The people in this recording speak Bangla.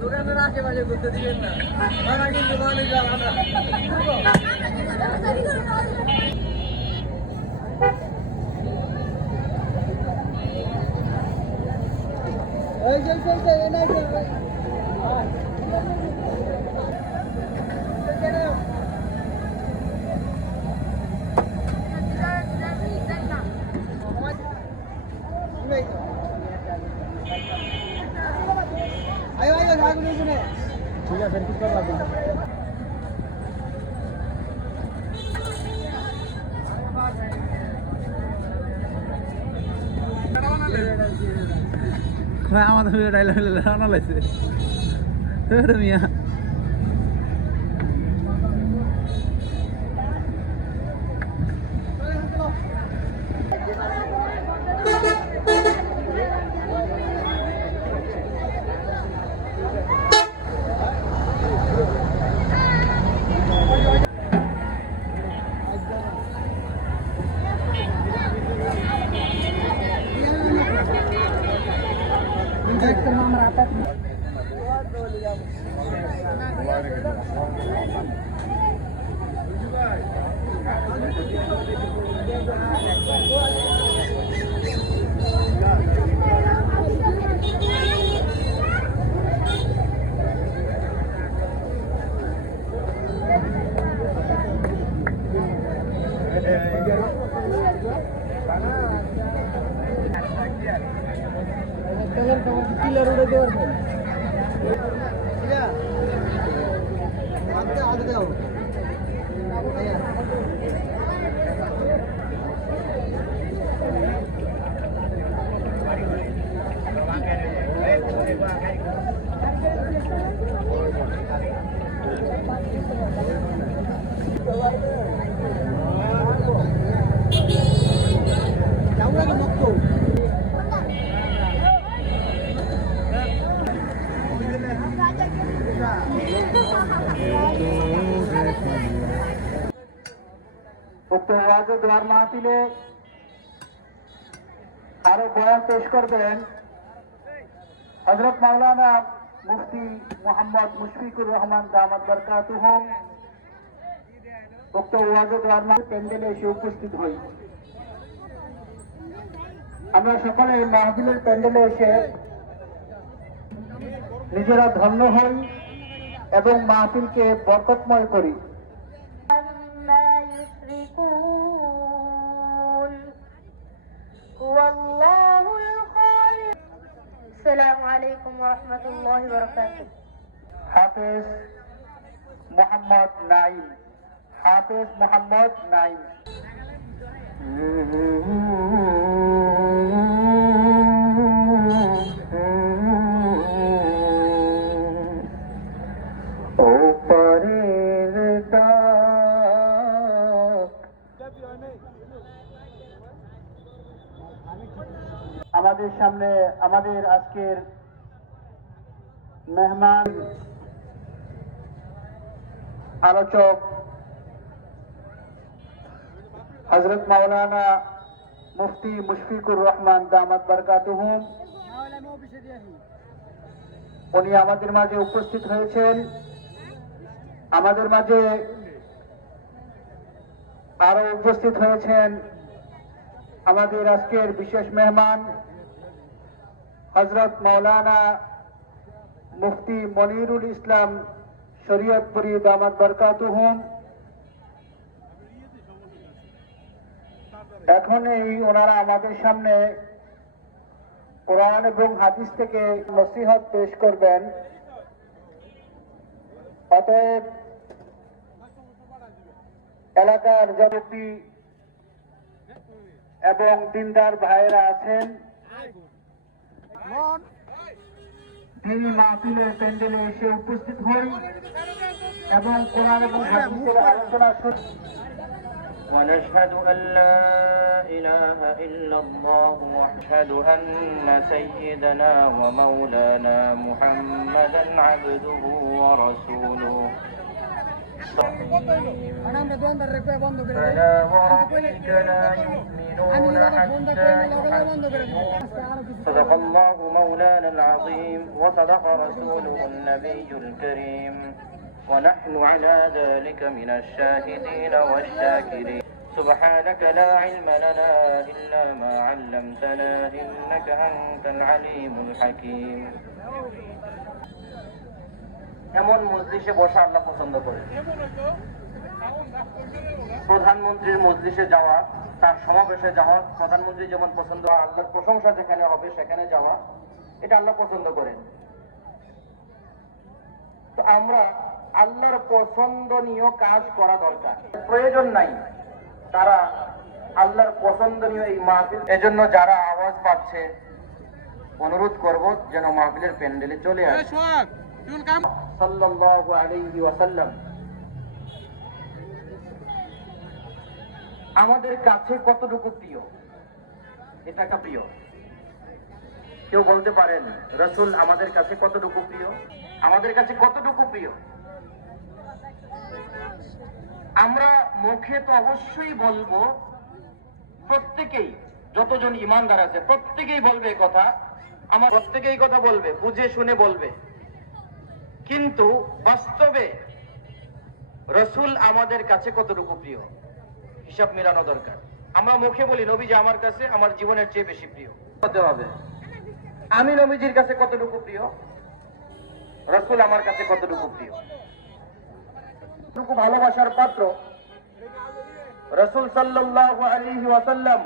দোকানের আশেপাশে না আমরা কিন্তু এই যে চলছে এনআইটি ঠিক আছে আমাদের ডাইলগ রান্না লাগছে মিয়া। जातात Yeah. পিলার উড়ে দেওয়ার উক্ত আরও বয়ান পেশ করবেন হজরত মাওলানা মুফতি মোহাম্মদ মুশফিকুর রহমান দামাদ বরকাতুহম উক্ত ওয়াজ প্যান্ডেলে এসে উপস্থিত হই। আমরা সকলে মাহফিলের প্যান্ডেলে এসে নিজেরা ধন্য হই। এবং মাহফিলকে বরকতময় করি। হাফেজ মোহাম্মদ নাইম হাফেজ মোহাম্মদ নাইম আমাদের সামনে আমাদের আজকের মেহমান আলোচক হজরত মাওলানা মুফতি মুশফিকুর রহমান দামাত বরকাতুহুম উনি আমাদের মাঝে উপস্থিত হয়েছেন। আমাদের মাঝে আরও উপস্থিত হয়েছেন আমাদের আজকের বিশেষ মেহমান হজরত মাওলানা মুফতি মনিরুল ইসলাম শরীয়তপুরি দামাত বরকাতুহুম। এখন এই ওনারা আমাদের সামনে কোরআন এবং হাদিস থেকে নসিহত পেশ করবেন। অতএব এলাকার জনতি এবং দিনদার ভাইয়েরা আছেন তিনি মাহফিলের প্যান্ডেলে এসে উপস্থিত হই এবং কোরআন এবং হাদিসের আলোচনা শুরু ونشهد أن لا إله إلا الله واشهد أن سيدنا ومولانا محمدا عبده ورسوله صدق الله مولانا العظيم وصدق رسوله النبي الكريم. ونحن على ذلك من الشاهدين والشاكرين. سبحانك لا علم لنا إلا ما علمتنا إنك أنت العليم الحكيم এমন মজলিসে বসা আল্লাহ পছন্দ করে। প্রধানমন্ত্রীর মজলিসে যাওয়া, তার সমাবেশে যাওয়া প্রধানমন্ত্রী যেমন পছন্দ আল্লাহর প্রশংসা যেখানে হবে সেখানে যাওয়া, এটা আল্লাহ পছন্দ করেন। তো আমরা আল্লাহর পছন্দনীয় কাজ করা দরকার। প্রয়োজন নাই, তারা আল্লাহর পছন্দনীয় এই মাহফিল, এজন্য যারা আওয়াজ পাচ্ছে, অনুরোধ করব যেন মাহফিলের প্যান্ডেলে চলে আসে। সাল্লাল্লাহু আলাইহি ওয়াসাল্লাম। আমাদের কাছে কতটুকু প্রিয়? এটা একটা প্রিয়। কেউ বলতে পারেন, রসুল, আমাদের কাছে কতটুকু প্রিয়? আমাদের কাছে কতটুকু প্রিয়? আমরা মুখে তো অবশ্যই বলব, প্রত্যেকেই, যতজন ইমানদার আছে, প্রত্যেকেই বলবে কথা। আমার প্রত্যেকেই কথা বলবে, বুঝে শুনে বলবে। কিন্তু বাস্তবে রসুল আমাদের কাছে কতটুকু প্রিয়? হিসাব মেলানো দরকার। আমরা মুখে বলি নবী যে আমার কাছে আমার জীবনের চেয়ে বেশি প্রিয়। হতে হবে, আমি নবীজির কাছে কতটুকু প্রিয়? রসুল আমার কাছে কতটুকু প্রিয়? ভালোবাসার পাত্র? রসুল সাল্লাল্লাহু আলাইহি ওয়াসাল্লাম